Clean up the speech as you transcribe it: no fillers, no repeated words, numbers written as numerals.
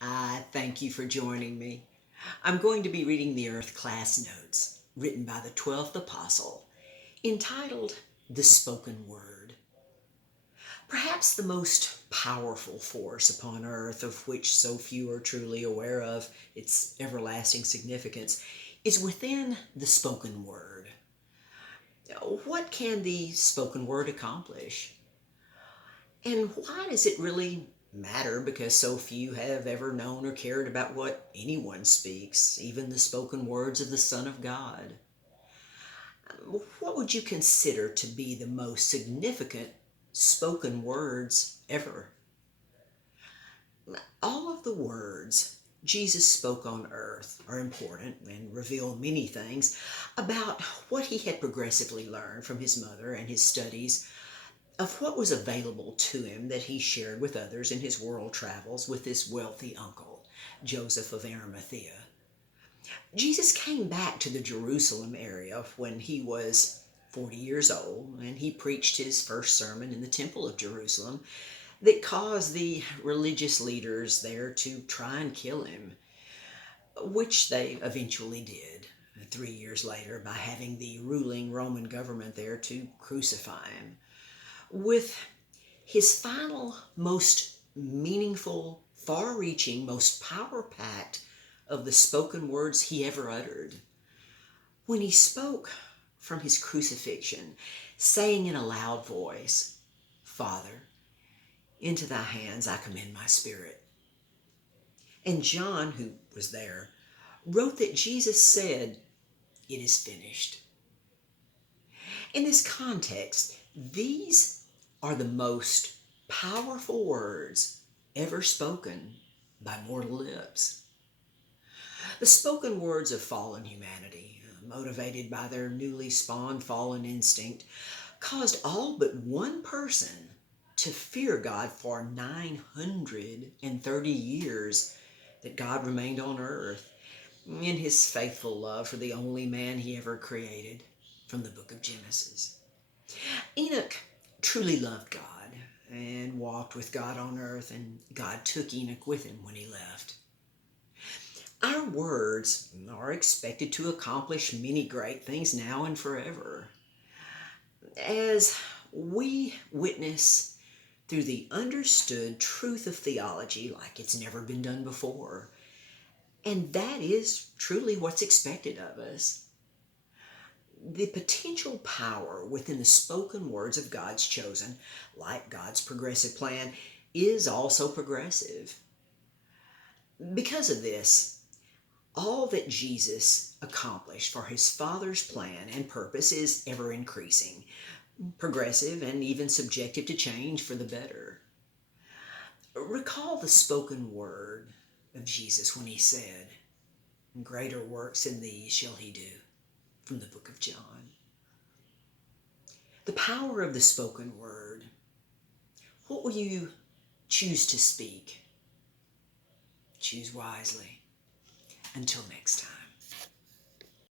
I thank you for joining me. I'm going to be reading the Earth class notes written by the 12th Apostle, entitled The Spoken Word. Perhaps the most powerful force upon earth, of which so few are truly aware of its everlasting significance, is within the spoken word. What can the spoken word accomplish? And why does it really matter? Because so few have ever known or cared about what anyone speaks, even the spoken words of the Son of God. What would you consider to be the most significant spoken words ever? All of the words Jesus spoke on earth are important and reveal many things about what he had progressively learned from his mother and his studies of what was available to him that he shared with others in his world travels with this wealthy uncle, Joseph of Arimathea. Jesus came back to the Jerusalem area when he was 40 years old, and he preached his first sermon in the Temple of Jerusalem that caused the religious leaders there to try and kill him, which they eventually did 3 years later by having the ruling Roman government there to crucify him. With his final, most meaningful, far-reaching, most power-packed of the spoken words he ever uttered. When he spoke from his crucifixion, saying in a loud voice, "Father, into thy hands I commend my spirit." And John, who was there, wrote that Jesus said, "It is finished." In this context, these are the most powerful words ever spoken by mortal lips. The spoken words of fallen humanity, motivated by their newly spawned fallen instinct, caused all but one person to fear God for 930 years that God remained on earth in his faithful love for the only man he ever created, from the book of Genesis. Enoch truly loved God and walked with God on earth, and God took Enoch with him when he left. Our words are expected to accomplish many great things now and forever, as we witness through the understood truth of theology like it's never been done before. And that is truly what's expected of us. The potential power within the spoken words of God's chosen, like God's progressive plan, is also progressive. Because of this, all that Jesus accomplished for his Father's plan and purpose is ever increasing, progressive, and even subjective to change for the better. Recall the spoken word of Jesus when he said, "Greater works than these shall he do," from the book of John. The power of the spoken word. What will you choose to speak? Choose wisely. Until next time.